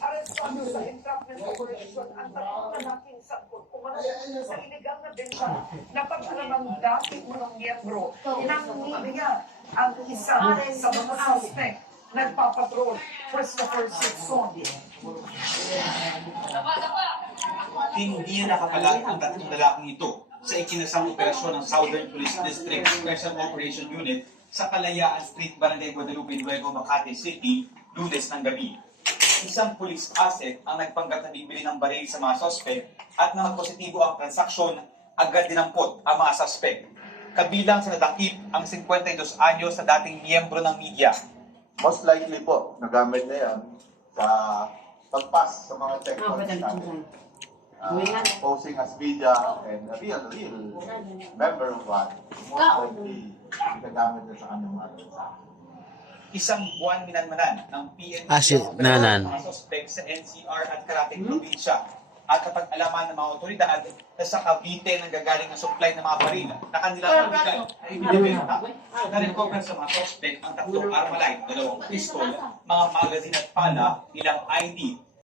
Arestado sa entrapment operation ang tatlong lalaking sangkot umano sa iligal na benta na pag-alamang dati unang miyembro ng media. Ang isa sa mga suspect nagpapatrol, Christopher Sitson. Hindi nakapalag ang tatlong lalaking ito sa ikinasang operasyon ng Southern Police District Special Operation Unit sa Kalayaan Street, Barangay Guadalupe, Nuevo, Makati City, Lunes ng gabi. Isang police asset ang nagpanggap na bibili ng baril sa mga suspect at nang positibo ang transaksyon, agad dinampot ang mga suspect. Kabilang sa nadakip ang 52 anyos na dating miyembro ng media. Most likely po, nagamit na yan sa pagpass sa mga checkpoints natin. Posing as media and a real member of one. Most likely, ginagamit na sa kanyang mga transaction. Isang buwan minanmanan ng PNP Nanan. mga suspect sa NCR at Carating Probinsya at kapag-alaman ng mga otoridad na sa Cavite nang gagaling ang supply ng mga baril na kanilang illegal ay binibenta. Na-recover sa mga suspect ang tatlong armalite, 2 pistol, mga magazine at pala, ilang ID